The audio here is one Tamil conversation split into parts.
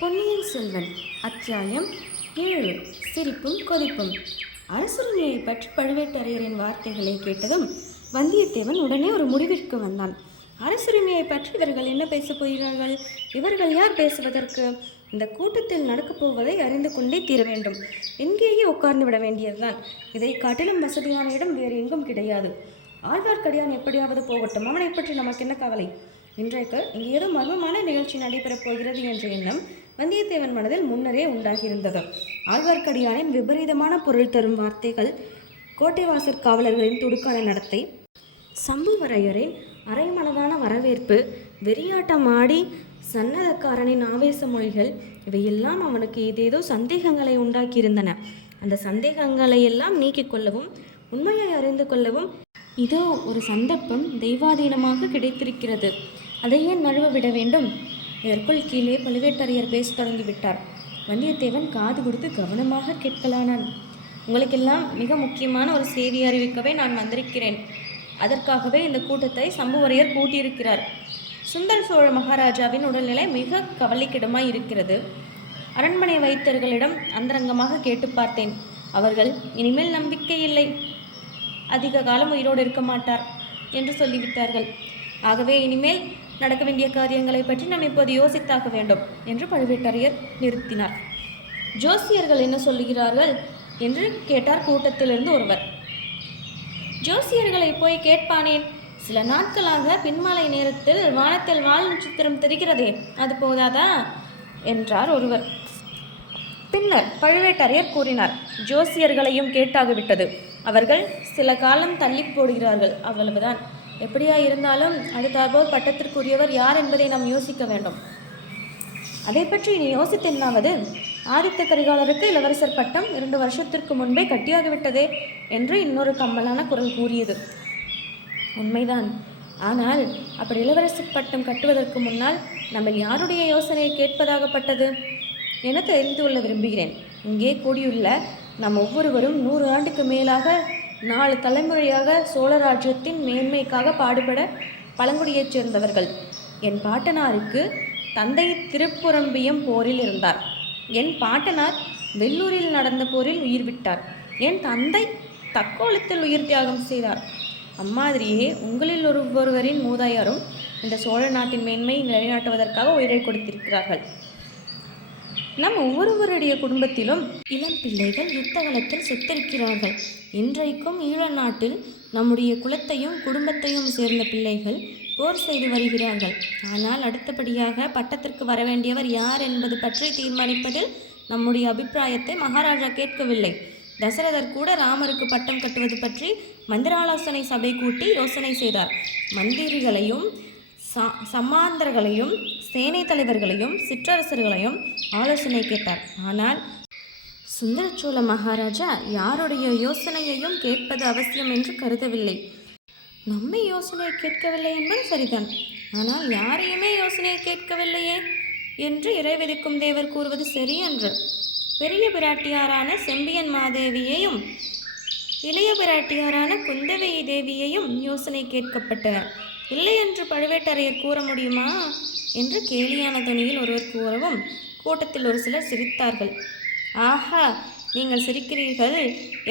பொன்னியின் செல்வன் அத்தியாயம் 7. சிரிப்பும் கொதிப்பும். அரசுரிமையை பற்றி பழுவேட்டரையரின் வார்த்தைகளை கேட்டதும் வந்தியத்தேவன் உடனே ஒரு முடிவிற்கு வந்தான். அரசுரிமையை பற்றி இவர்கள் என்ன பேசப் போகிறார்கள்? இவர்கள் யார் பேசுவதற்கு? இந்த கூட்டத்தில் நடக்கப் போவதை அறிந்து கொண்டே தீர வேண்டும். எங்கேயே உட்கார்ந்து விட வேண்டியதுதான். இதை காட்டிலும் வசதியான இடம் வேறு எங்கும் கிடையாது. ஆழ்வார்க்கடியான் எப்படியாவது போகட்டும், அவனை பற்றி நமக்கு என்ன கவலை? இன்றைக்கு இங்கே ஏதோ மர்மமான நிகழ்ச்சி நடைபெறப் போகிறது என்ற எண்ணம் வந்தியத்தேவன் மனதில் முன்னரே உண்டாகியிருந்தது. ஆழ்வார்க்கடியானின் விபரீதமான பொருள் தரும் வார்த்தைகள், கோட்டைவாசற் காவலர்களின் துடுக்கான நடத்தை, சம்புவரையரின் அரைமனதான வரவேற்பு, வெறியாட்டம் ஆடி சன்னதக்காரனின் ஆவேச மொழிகள், இவையெல்லாம் அவனுக்கு ஏதேதோ சந்தேகங்களை உண்டாக்கியிருந்தன. அந்த சந்தேகங்களை எல்லாம் நீக்கிக் கொள்ளவும் உண்மையை அறிந்து கொள்ளவும் இதோ ஒரு சந்தர்ப்பம் தெய்வாதீனமாக கிடைத்திருக்கிறது. அதை ஏன் நழுவ விட வேண்டும்? இதற்குள் கீழே பழுவேட்டரையர் பேசத் தொடங்கிவிட்டார். வந்தியத்தேவன் காது கொடுத்து கவனமாக கேட்கலானான். உங்களுக்கெல்லாம் மிக முக்கியமான ஒரு செய்தி அறிவிக்கவே நான் வந்திருக்கிறேன். அதற்காகவே இந்த கூட்டத்தை சம்புவரையர் கூட்டியிருக்கிறார். சுந்தர சோழ மகாராஜாவின் உடல்நிலை மிக கவலைக்கிடமாய் இருக்கிறது. அரண்மனை வைத்தியர்களிடம் அந்தரங்கமாக கேட்டு பார்த்தேன். அவர்கள் இனிமேல் நம்பிக்கை இல்லை, அதிக காலம் உயிரோடு இருக்க மாட்டார் என்று சொல்லிவிட்டார்கள். ஆகவே இனிமேல் நடக்க வேண்டிய காரியங்களை பற்றி நாம் இப்போது யோசித்தாக வேண்டும் என்று பழுவேட்டரையர் நிறுத்தினார். ஜோசியர்கள் என்ன சொல்லுகிறார்கள் என்று கேட்டார் கூட்டத்திலிருந்து ஒருவர். ஜோசியர்களை போய் கேட்பானேன்? சில நாட்களாக பின்மாலை நேரத்தில் வானத்தில் வால் நட்சத்திரம் தெரிகிறதே, அது போதாதா என்றார் ஒருவர். பின்னர் பழுவேட்டரையர் கூறினார், ஜோசியர்களையும் கேட்டாகிவிட்டது. அவர்கள் சில காலம் தள்ளி போடுகிறார்கள், அவ்வளவுதான். எப்படியா இருந்தாலும் அடுத்தாற்போல் பட்டத்திற்குரியவர் யார் என்பதை நாம் யோசிக்க வேண்டும். அதை பற்றி நீ யோசித்தென்னாவது? ஆதித்த கரிகாலருக்கு இளவரசர் பட்டம் 2 வருஷத்திற்கு முன்பே கட்டியாகிவிட்டதே என்று இன்னொரு கம்மலான குரல் கூறியது. உண்மைதான். ஆனால் அப்படி இளவரசர் பட்டம் கட்டுவதற்கு முன்னால் நம்ம யாருடைய யோசனையை கேட்பதாகப்பட்டது என தெரிந்து கொள்ள விரும்புகிறேன். இங்கே கூடியுள்ள நாம் ஒவ்வொருவரும் 100 ஆண்டுக்கு மேலாக 4 தலைமுறையாக சோழராஜ்யத்தின் மேன்மைக்காக பாடுபட பழங்குடியைச் சேர்ந்தவர்கள். என் பாட்டனாருக்கு தந்தை திருப்புறம்பியம் போரில் இருந்தார். என் பாட்டனார் வெள்ளூரில் நடந்த போரில் உயிர் விட்டார். என் தந்தை தக்கோலத்தில் உயிர் தியாகம் செய்தார். அம்மாதிரியே உங்களில் ஒருவரின் மூதாயாரும் இந்த சோழ நாட்டின் மேன்மை நிலைநாட்டுவதற்காக உயிரை கொடுத்திருக்கிறார்கள். நம் ஒவ்வொருவருடைய குடும்பத்திலும் இளம் பிள்ளைகள் யுத்த களத்தில் செத்திருக்கிறார்கள். இன்றைக்கும் ஈழ நாட்டில் நம்முடைய குலத்தையும் குடும்பத்தையும் சேர்ந்த பிள்ளைகள் போர் செய்து வருகிறார்கள். ஆனால் அடுத்தபடியாக பட்டத்திற்கு வரவேண்டியவர் யார் என்பது பற்றி தீர்மானிப்பதில் நம்முடைய அபிப்பிராயத்தை மகாராஜா கேட்கவில்லை. தசரதர் கூட ராமருக்கு பட்டம் கட்டுவது பற்றி மந்திராலோசனை சபை கூட்டி யோசனை செய்தார். மந்திரிகளையும் சமாந்தர்களையும் சேனை தலைவர்களையும் சிற்றரசர்களையும் ஆலோசனை கேட்டார். ஆனால் சுந்தர சோழ மகாராஜா யாருடைய யோசனையையும் கேட்பது அவசியம் என்று கருதவில்லை. நம்மை யோசனை கேட்கவில்லை என்பது சரிதான், ஆனால் யாரையுமே யோசனையை கேட்கவில்லையே என்று இறைவிதிக்கும் தேவர் கூறுவது சரி என்று பெரிய பிராட்டியாரான செம்பியன் மாதேவியையும் இளைய பிராட்டியாரான குந்தவை தேவியையும் யோசனை கேட்கப்பட்டன. இல்லை என்று பழுவேட்டரையர் கூற முடியுமா என்று கேலியான துணியில் ஒருவர் கூறவும் கூட்டத்தில் ஒரு சிலர் சிரித்தார்கள். ஆஹா, நீங்கள் சிரிக்கிறீர்கள்.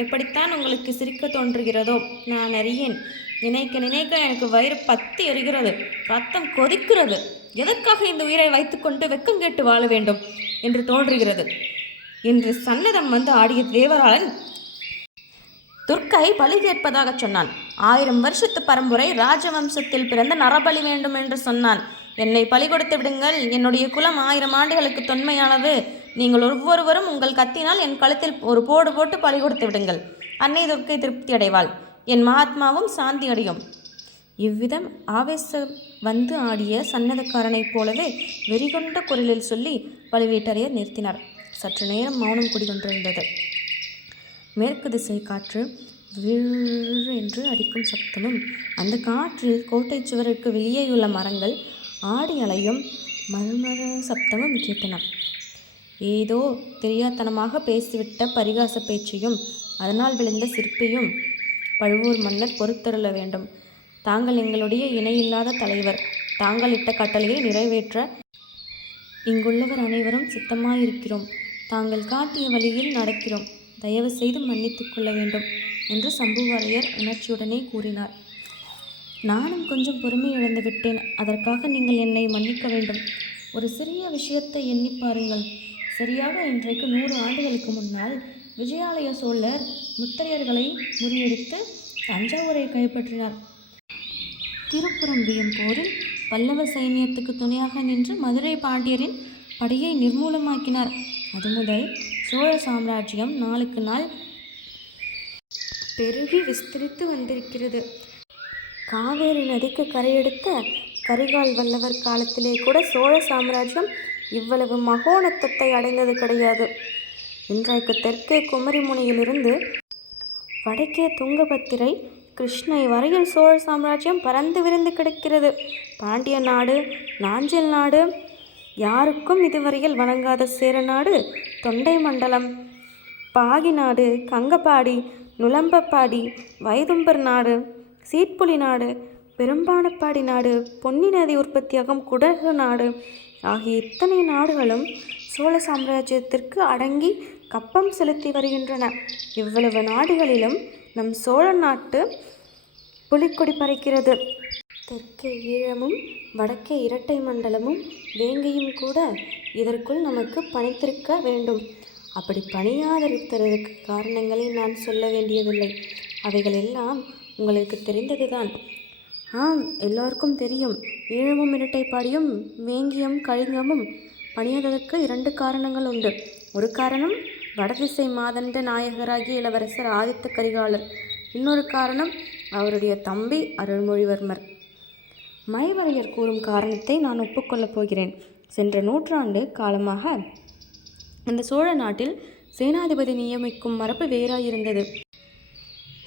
எப்படித்தான் உங்களுக்கு சிரிக்க தோன்றுகிறதோ நான் அறியேன். நினைக்க நினைக்க எனக்கு வயிறு பத்தி எரிகிறது, ரத்தம் கொதிக்கிறது. எதற்காக இந்த உயிரை வைத்துக்கொண்டு வெக்கம் கேட்டு வாழ வேண்டும் என்று தோன்றுகிறது என்று சன்னதம் வந்து ஆடிய தேவராளன் துர்க்கை பலி கேட்பதாக சொன்னான். 1000 வருஷத்து பரம்பரை ராஜவம்சத்தில் பிறந்த நரபலி வேண்டும் என்று சொன்னான். என்னை பலி கொடுத்து விடுங்கள். என்னுடைய குலம் 1000 ஆண்டுகளுக்கு தொன்மையானது. நீங்கள் ஒவ்வொருவரும் உங்கள் கத்தினால் என் கழுத்தில் ஒரு போடு போட்டு பலி கொடுத்து விடுங்கள். அன்னை துர்க்கை திருப்தி அடைவாள், என் மகாத்மாவும் சாந்தி அடையும். இவ்விதம் ஆவேசம் வந்து ஆடிய சன்னதக்காரனைப் போலவே வெறிகொண்ட குரலில் சொல்லி பழுவேட்டரையர் நிறுத்தினார். சற்று நேரம் மௌனம் குடிகொண்டிருந்தது. மேற்கு திசை காற்று வீழ் என்று அடிக்கும் சப்தமும், அந்த காற்றில் கோட்டை சுவருக்கு வெளியேயுள்ள மரங்கள் ஆடி அலையும் மர்மர சப்தமும் கேட்டன. ஏதோ தெரியாத்தனமாக பேசிவிட்ட பரிகாச பேச்சையும் அதனால் விழுந்த சிரிப்பையும் பழுவூர் மன்னர் பொறுத்தருள வேண்டும். " 'தாங்கள் எங்களுடைய இணையில்லாத தலைவர். தாங்கள் இட்ட கட்டளையை நிறைவேற்ற இங்குள்ளவர் அனைவரும் சித்தமாயிருக்கிறோம். தாங்கள் காட்டிய வழியில் நடக்கிறோம். தயவு செய்து மன்னித்துக் கொள்ள வேண்டும் என்று சம்புவரையர் உணர்ச்சியுடனே கூறினார். நானும் கொஞ்சம் பொறுமை இழந்து விட்டேன். அதற்காக நீங்கள் என்னை மன்னிக்க வேண்டும். ஒரு சிறிய விஷயத்தை எண்ணி பாருங்கள். சரியாக இன்றைக்கு 100 ஆண்டுகளுக்கு முன்னால் விஜயாலய சோழர் முத்தரையர்களை முறியடித்து தஞ்சாவூரை கைப்பற்றினார். திருப்புறம்பியம் போரில் பல்லவ சைன்யத்துக்கு துணையாக நின்று மதுரை பாண்டியரின் படையை நிர்மூலமாக்கினார். அது முதல் சோழ சாம்ராஜ்யம் நாளுக்கு நாள் பெருகி விஸ்தரித்து வந்திருக்கிறது. காவேரி நதிக்கு கரையெடுத்த கரிகால் வல்லவர் காலத்திலே கூட சோழ சாம்ராஜ்யம் இவ்வளவு மகோனத்தத்தை அடைந்தது கிடையாது. இன்றைக்கு தெற்கே குமரிமுனையிலிருந்து வடக்கே துங்கபத்திரை கிருஷ்ணை வரையில் சோழ சாம்ராஜ்யம் பறந்து விரிந்து கிடக்கிறது. பாண்டிய நாடு, நாஞ்சில் நாடு, யாருக்கும் இதுவரையில் வணங்காத சேர நாடு, தொண்டை மண்டலம், பாகி நாடு, கங்கப்பாடி, நுளம்பப்பாடி, வைதும்பர் நாடு, சீட்புலி நாடு, பெரும்பானப்பாடி நாடு, பொன்னி நதி உற்பத்தியாகும் குடகு நாடு ஆகிய இத்தனை நாடுகளும் சோழ சாம்ராஜ்யத்திற்கு அடங்கி கப்பம் செலுத்தி வருகின்றன. இவ்வளவு நாடுகளிலும் நம் சோழ நாட்டு புலிக்கொடி பறக்கிறது. தெற்கே ஈழமும் வடக்கே இரட்டை மண்டலமும் வேங்கையும் கூட இதற்குள் நமக்கு பணித்திருக்க வேண்டும். அப்படி பணியாதிருப்பதற்கு காரணங்களை நான் சொல்ல வேண்டியதில்லை. அவைகள் எல்லாம் உங்களுக்கு தெரிந்ததுதான். ஆம், எல்லோருக்கும் தெரியும். ஈழமும் இரட்டைப்பாடியும் வேங்கியும் கலிங்கமும் பணியாததற்கு 2 காரணங்கள் உண்டு. ஒரு காரணம் வடதிசை மாதண்ட நாயகராகிய இளவரசர் ஆதித்த கரிகாலர். இன்னொரு காரணம் அவருடைய தம்பி அருள்மொழிவர்மர். மைவரையர் கூறும் காரணத்தை நான் ஒப்புக்கொள்ளப் போகிறேன். சென்ற நூற்றாண்டு காலமாக இந்த சோழ நாட்டில் சேனாதிபதி நியமிக்கும் மரபு வேறாயிருந்தது.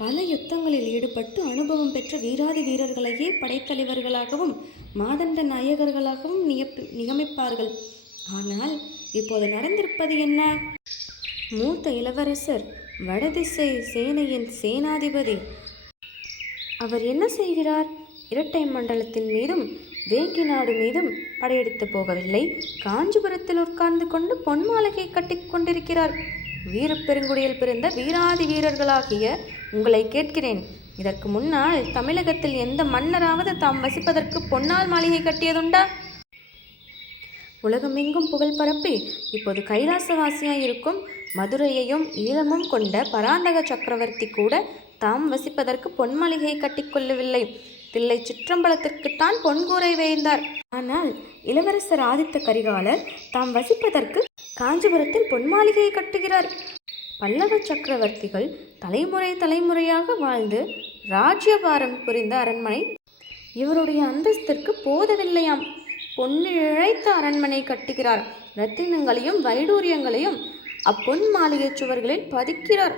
பல யுத்தங்களில் ஈடுபட்டு அனுபவம் பெற்ற வீராதி வீரர்களையே படைத்தலைவர்களாகவும் மாதண்ட நாயகர்களாகவும் நியமிப்பார்கள். ஆனால் இப்போது நடந்திருப்பது என்ன? மூத்த இளவரசர் வடதிசை சேனையின் சேனாதிபதி. அவர் என்ன செய்கிறார்? இரட்டை மண்டலத்தின் மீதும் வேங்கி நாடு மீதும் படையெடுத்து போகவில்லை. காஞ்சிபுரத்தில் உட்கார்ந்து கொண்டு பொன் மாளிகை கட்டி கொண்டிருக்கிறார். வீரப்பெருங்குடியில் பிறந்த வீராதி வீரர்களாகிய உங்களை கேட்கிறேன், இதற்கு முன்னால் தமிழகத்தில் எந்த மன்னராவது தாம் வசிப்பதற்கு பொன்னால் மாளிகை கட்டியதுண்டா? உலகமெங்கும் புகழ் பரப்பி இப்போது கைலாசவாசியாயிருக்கும் மதுரையையும் ஈழமும் கொண்ட பராந்தக சக்கரவர்த்தி கூட தாம் வசிப்பதற்கு பொன் மாளிகை கட்டிக்கொள்ளவில்லை. தில்லை சிற்றம்பலத்திற்குத்தான் பொன்கூரை வேய்ந்தார். ஆனால் இளவரசர் ஆதித்த கரிகாலர் தாம் வசிப்பதற்கு காஞ்சிபுரத்தில் பொன் மாளிகையை கட்டுகிறார். பல்லவ சக்கரவர்த்திகள் தலைமுறை தலைமுறையாக வாழ்ந்து ராஜ்யபாரம் புரிந்த அரண்மனை இவருடைய அந்தஸ்திற்கு போதவில்லையாம். பொன்னிழைத்த அரண்மனை கட்டுகிறார். ரத்தினங்களையும் வைடூரியங்களையும் அப்பொன் மாளிகை சுவர்களில் பதிக்கிறார்.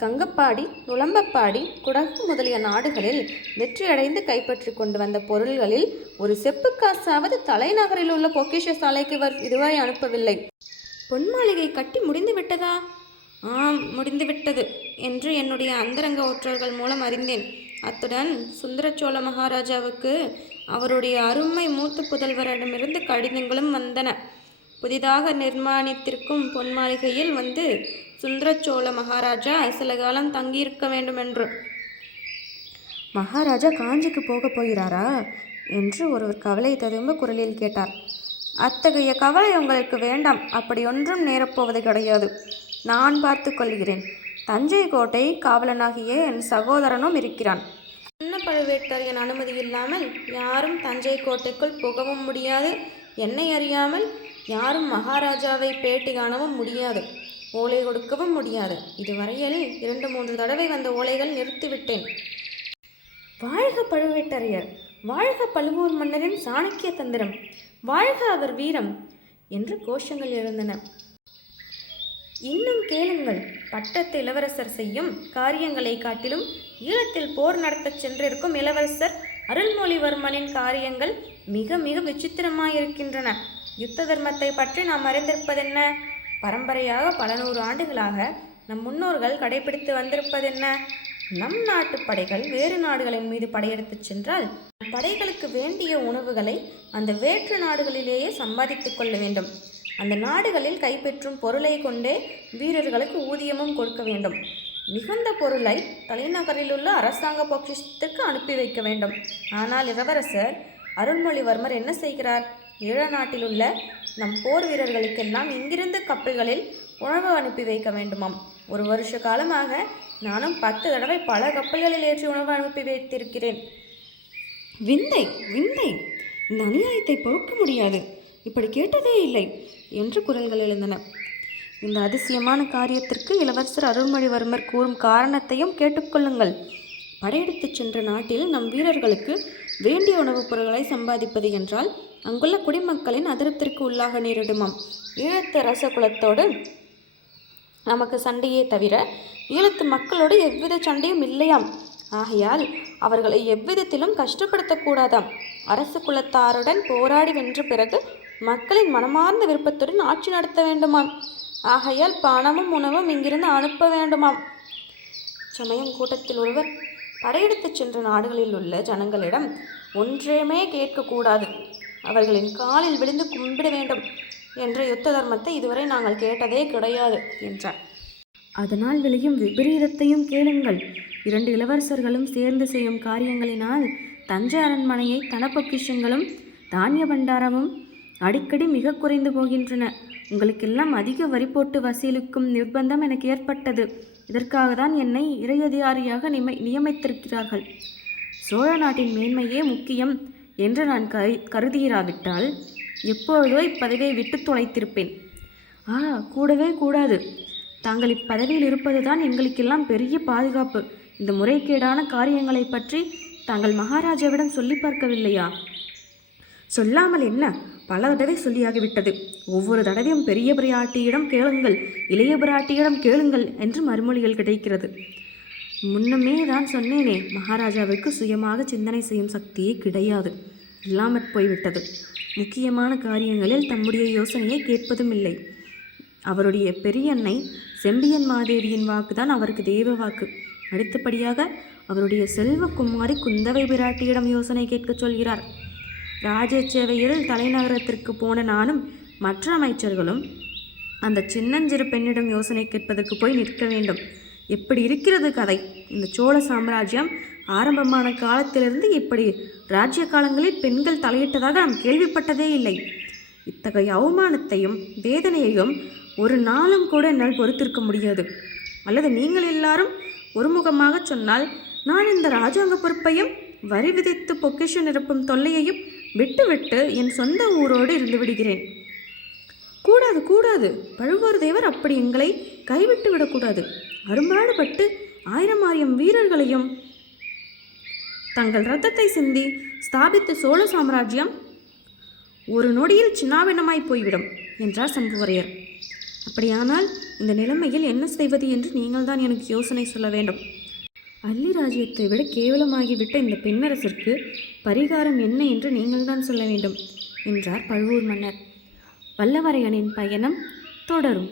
கங்கப்பாடி, நுளம்பப்பாடி, குடகு முதலிய நாடுகளில் வெற்றியடைந்து கைப்பற்றி கொண்டு வந்த பொருள்களில் ஒரு செப்பு காசாவது தலைநகரில் உள்ள பொக்கிஷ சாலைக்கு இதுவரை அனுப்பவில்லை. பொன் மாளிகை கட்டி முடிந்து விட்டதா? ஆம், முடிந்துவிட்டது என்று என்னுடைய அந்தரங்க ஒற்றர்கள் மூலம் அறிந்தேன். அத்துடன் சுந்தரச்சோழ மகாராஜாவுக்கு அவருடைய அருமை மூத்த புதல்வரிடமிருந்து கடிதங்களும் வந்தன. புதிதாக நிர்மாணித்திருக்கும் பொன் மாளிகையில் வந்து சுந்தரச்சோழ மகாராஜா சில காலம் தங்கியிருக்க வேண்டுமென்று. மகாராஜா காஞ்சிக்கு போகப் போகிறாரா என்று ஒருவர் கவலை ததும்ப குரலில் கேட்டார். அத்தகைய கவலை உங்களுக்கு வேண்டாம். அப்படி ஒன்றும் நேரப்போவது கிடையாது. நான் பார்த்து கொள்கிறேன். தஞ்சை கோட்டை காவலனாகிய என் சகோதரனும் இருக்கிறான். சின்ன பழுவேட்டரையன் அனுமதி இல்லாமல் யாரும் தஞ்சை கோட்டைக்குள் புகவும் முடியாது. என்னை அறியாமல் யாரும் மகாராஜாவை பேட்டி காணவும் முடியாது. ஓலை கொடுக்கவும் முடியாது. இதுவரையில் 2-3 தடவை வந்த ஓலைகள் நிறுத்திவிட்டேன். வாழ்க பழுவேட்டரையர்! வாழ்க பழுவூர் மன்னரின் சாணக்கிய தந்திரம்! வாழ்க அவர் வீரம் என்று கோஷங்கள் எழுந்தன. இன்னும் கேளுங்கள். பட்டத்து இளவரசர் செய்யும் காரியங்களை காட்டிலும் ஈழத்தில் போர் நடத்தச் சென்றிருக்கும் இளவரசர் அருள்மொழிவர்மனின் காரியங்கள் மிக மிக விசித்திரமாயிருக்கின்றன. யுத்த தர்மத்தை பற்றி நாம் அறிந்திருப்பதென்ன? பரம்பரையாக பல 100 ஆண்டுகளாக நம் முன்னோர்கள் கடைபிடித்து வந்திருப்பதென்ன? நம் நாட்டு படைகள் வேறு நாடுகளின் மீது படையெடுத்துச் சென்றால் படைகளுக்கு வேண்டிய உணவுகளை அந்த வேற்று நாடுகளிலேயே சம்பாதித்துக் கொள்ள வேண்டும். அந்த நாடுகளில் கைப்பற்றும் பொருளை கொண்டே வீரர்களுக்கு ஊதியமும் கொடுக்க வேண்டும். மிகுந்த பொருளை தலைநகரில் உள்ள அரசாங்க பொக்கிஷத்திற்கு அனுப்பி வைக்க வேண்டும். ஆனால் இளவரசர் அருள்மொழிவர்மர் என்ன செய்கிறார்? ஈழ நாட்டில் உள்ள நம் போர் வீரர்களுக்கெல்லாம் இங்கிருந்து கப்பல்களில் உணவு அனுப்பி வைக்க வேண்டுமாம். ஒரு வருஷ காலமாக நானும் 10 தடவை பல கப்பல்களில் ஏற்றி உணவு அனுப்பி வைத்திருக்கிறேன். விந்தை விந்தை, இந்த அநியாயத்தை பொறுக்க முடியாது, இப்படி கேட்டதே இல்லை என்று குரல்கள் எழுந்தன. இந்த அதிசயமான காரியத்திற்கு இளவரசர் அருள்மொழிவர்மர் கூறும் காரணத்தையும் கேட்டுக்கொள்ளுங்கள். படையெடுத்துச் சென்ற நாட்டில் நம் வீரர்களுக்கு வேண்டிய உணவுப் பொருட்களை சம்பாதிப்பது என்றால் அங்குள்ள குடிமக்களின் அதிருப்திற்கு உள்ளாக நேரிடுமாம். ஈழத்து அரச குலத்தோடு நமக்கு சண்டையே தவிர ஈழத்து மக்களோடு எவ்வித சண்டையும் இல்லையாம். ஆகையால் அவர்களை எவ்விதத்திலும் கஷ்டப்படுத்தக்கூடாதாம். அரசு குலத்தாருடன் போராடி வென்ற பிறகு மக்களின் மனமார்ந்த விருப்பத்துடன் ஆட்சி நடத்த வேண்டுமாம். ஆகையால் பணமும் உணவும் இங்கிருந்து அனுப்ப வேண்டுமாம். சமயம் கூட்டத்தில் ஒருவர், படையெடுத்துச் சென்ற நாடுகளில் உள்ள ஜனங்களிடம் ஒன்றையுமே கேட்கக்கூடாது, அவர்களின் காலில் விழுந்து கும்பிட வேண்டும் என்ற யுத்த தர்மத்தை இதுவரை நாங்கள் கேட்டதே கிடையாது என்றார். அதனால் விளையும் விபரீதத்தையும் கேளுங்கள். 2 இளவரசர்களும் சேர்ந்து செய்யும் காரியங்களினால் தஞ்சை அரண்மனையை தனப்பொக்கிஷங்களும் தானிய பண்டாரமும் அடிக்கடி மிக குறைந்து போகின்றன. உங்களுக்கெல்லாம் அதிக வரி போட்டு வசூலிக்கும் நிர்பந்தம் எனக்கு ஏற்பட்டது. இதற்காக தான் என்னை இறையதிகாரியாக நியமித்திருக்கிறார்கள். சோழ நாட்டின் மேன்மையே முக்கியம் என்று நான் கருதியிராவிட்டால் எப்பொழுதோ இப்பதவியை விட்டு தொலைத்திருப்பேன். கூடவே கூடாது. தாங்கள் இப்பதவியில் இருப்பதுதான் எங்களுக்கெல்லாம் பெரிய பாதுகாப்பு. இந்த முறைகேடான காரியங்களை பற்றி தாங்கள் மகாராஜாவிடம் சொல்லி பார்க்கவில்லையா? சொல்லாமல் என்ன, பல தடவை சொல்லியாகிவிட்டது. ஒவ்வொரு தடவையும் பெரிய பிராட்டியிடம் கேளுங்கள், இளைய பிராட்டியிடம் கேளுங்கள் என்று மறுமொழிகள் கிடைக்கிறது. முன்னமே தான் சொன்னேனே, மகாராஜாவுக்கு சுயமாக சிந்தனை செய்யும் சக்தியே கிடையாது, இல்லாமற் போய்விட்டது. முக்கியமான காரியங்களில் தம்முடைய யோசனையை கேட்பதும் இல்லை. அவருடைய பெரியன்னை செம்பியன் மாதேவியின் வாக்குதான் அவருக்கு தெய்வ வாக்கு. அடுத்தபடியாக அவருடைய செல்வ குமாரி குந்தவை பிராட்டியிடம் யோசனை கேட்கச் சொல்கிறார். ராஜ்யசேவையில் தலைநகரத்திற்கு போன நானும் மற்ற அமைச்சர்களும் அந்த சின்னஞ்சிறு பெண்ணிடம் யோசனை கேட்பதற்கு போய் நிற்க வேண்டும். எப்படி இருக்கிறது கதை? இந்த சோழ சாம்ராஜ்யம் ஆரம்பமான காலத்திலிருந்து இப்படி ராஜ்ய காலங்களில் பெண்கள் தலையிட்டதாக நாம் கேள்விப்பட்டதே இல்லை. இத்தகைய அவமானத்தையும் வேதனையையும் ஒரு நாளும் கூட என்னால் பொறுத்திருக்க முடியாது. அல்லது நீங்கள் எல்லாரும் ஒருமுகமாக சொன்னால் நான் இந்த ராஜாங்க பொறுப்பையும் வரி விதித்து பொக்கிஷம் நிரப்பும் தொல்லையையும் விட்டுவிட்டு என் சொந்த ஊரோடு இருந்து விடுகிறேன். கூடாது கூடாது, பழுவூர்தேவர் அப்படி எங்களை கைவிட்டு விடக்கூடாது. அரும்பாடுபட்டு 1000 வீரர்களையும் தங்கள் இரத்தத்தை சிந்தி ஸ்தாபித்த சோழ சாம்ராஜ்யம் ஒரு நொடியில் சின்னாபின்னமாய் போய்விடும் என்றார் சம்புவரையர். அப்படியானால் இந்த நிலைமையில் என்ன செய்வது என்று நீங்கள் தான் எனக்கு யோசனை சொல்ல வேண்டும். அல்லி ராஜ்யத்தை விட கேவலமாகிவிட்ட இந்த பெண்ணரசிற்கு பரிகாரம் என்ன என்று நீங்கள் தான் சொல்ல வேண்டும் என்றார் பழுவூர் மன்னர். வல்லவரையனின் பயணம் தொடரும்.